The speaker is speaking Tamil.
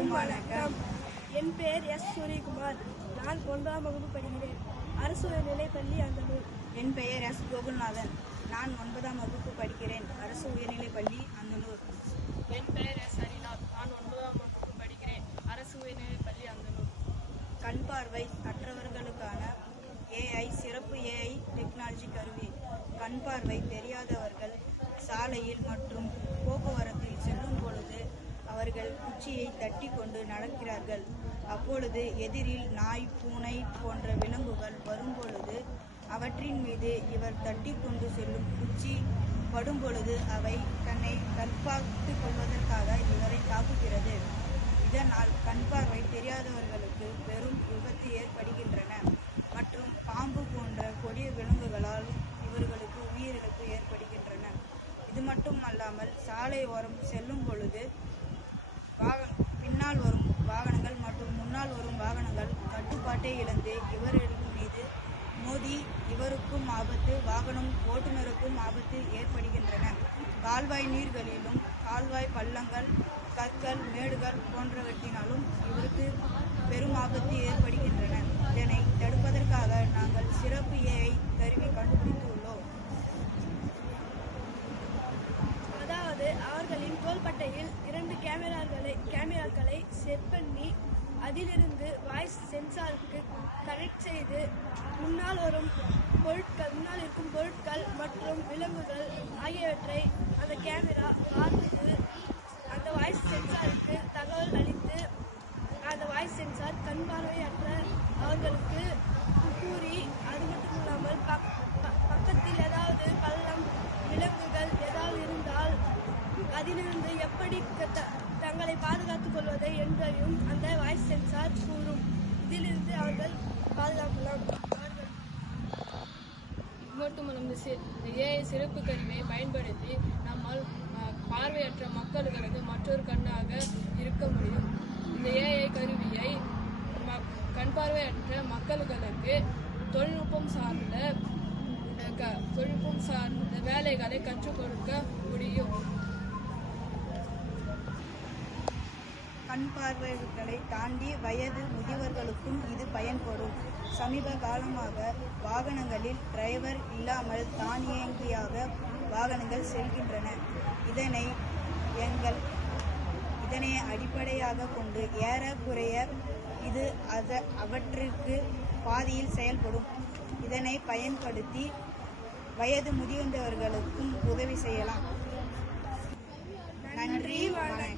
அனைவருக்கும் வணக்கம். என் பெயர் எஸ். சூரியகுமார். நான் 9ஆம் வகுப்பு படிக்கிறேன். அரசு உயர்நிலைப்பள்ளி அந்தனூர். என் பெயர் எஸ். கோகுல்நாதன். நான் 9ஆம் வகுப்பு படிக்கிறேன். அரசு உயர்நிலைப்பள்ளி அந்தனூர். என் பெயர் எஸ். ஹரிநாத். நான் 9ஆம் வகுப்பு படிக்கிறேன். அரசு உயர்நிலைப்பள்ளி அந்தனூர். கண் பார்வை அற்றவர்களுக்கான ஏஐ சிறப்பு ஏஐ டெக்னாலஜி கருவி. கண் பார்வை தெரியாதவர்கள் சாலையில் மற்றும் போக்குவரத்தில் செல்லும் பொழுது அவர்கள் குச்சியை தட்டி கொண்டு நடக்கிறார்கள். அப்பொழுது எதிரில் நாய், பூனை போன்ற விலங்குகள் வரும்பொழுது அவற்றின் மீது இவர் தட்டி கொண்டு செல்லும் குச்சி படும் பொழுது அவை தன்னை தற்காத்து கொள்வதற்காக இவரை தாக்குகிறது. இதனால் கண் பார்வை தெரியாதவர்களுக்கு பெரும் விபத்து ஏற்படுகின்றன மற்றும் பாம்பு போன்ற கொடிய விலங்குகளால் இவர்களுக்கு உயிரிழப்பு ஏற்படுகின்றன. இது மட்டும் அல்லாமல் சாலை ஓரம் செல்லும் பொழுது பின்னால் வரும் வாகனங்கள் மற்றும் முன்னால் வரும் வாகனங்கள் கட்டுப்பாட்டை இழந்து இவர்கள் மீது மோதி இவருக்கும் ஆபத்து, வாகனம் ஓட்டுநருக்கும் ஆபத்து ஏற்படுகின்றன. கால்வாய் நீர்களிலும் கால்வாய் பள்ளங்கள், கற்கள், மேடுகள் போன்றவற்றினாலும் இவருக்கு பெரும் ஆபத்து ஏற்படுகின்றன. இதனை தடுப்பதற்காக நாங்கள் சிறப்பு ஏஐ கருவி கண்டுபிடித்துள்ளோம். அதாவது அவர்களின் தோள்பட்டையில் 2 கேமராக்களை செட் பண்ணி அதிலிருந்து வாய்ஸ் சென்சாருக்கு கனெக்ட் செய்து முன்னால் இருக்கும் பொருட்கள் மற்றும் விலங்குகள் ஆகியவற்றை அந்த கேமரா பார்த்து அந்த வாய்ஸ் சென்சாருக்கு தகவல் அளித்து அந்த வாய்ஸ் சென்சார் கண் பார்வையற்ற அவர்களுக்கு கூறி, அது மட்டும் இல்லாமல் பக்கத்தில் ஏதாவது பள்ளம், விலங்குகள் ஏதாவது இருந்தால் அதிலிருந்து எப்படி தங்களை பாதுகாத்துக் கொள்வது என்பதையும் அந்த வாய்ஸ் சென்சார் கூறும். இதிலிருந்து அவர்கள் பாதுகாக்கலாம். மட்டுமல்ல, ஏஐ சிறப்பு கருவியை பயன்படுத்தி நம்மால் பார்வையற்ற மக்களுக்கு மற்றொரு கண்ணாக இருக்க முடியும். இந்த ஏஐ கருவியை கண் பார்வையற்ற மக்களுக்கு தொழில்நுட்பம் சார்ந்த வேலைகளை கற்றுக் கொடுக்க முடியும். கண் பார்வைகளை தாண்டி வயது முதியவர்களுக்கும் இது பயன்படும். சமீப காலமாக வாகனங்களில் டிரைவர் இல்லாமல் தானியங்கியாக வாகனங்கள் செல்கின்றன. இதனை அடிப்படையாக கொண்டு ஏறக்குறைய இது அவற்றிற்கு பாதியில் செயல்படும். இதனை பயன்படுத்தி வயது முதியவர்களுக்கும் உதவி செய்யலாம். நன்றி, வணக்கம்.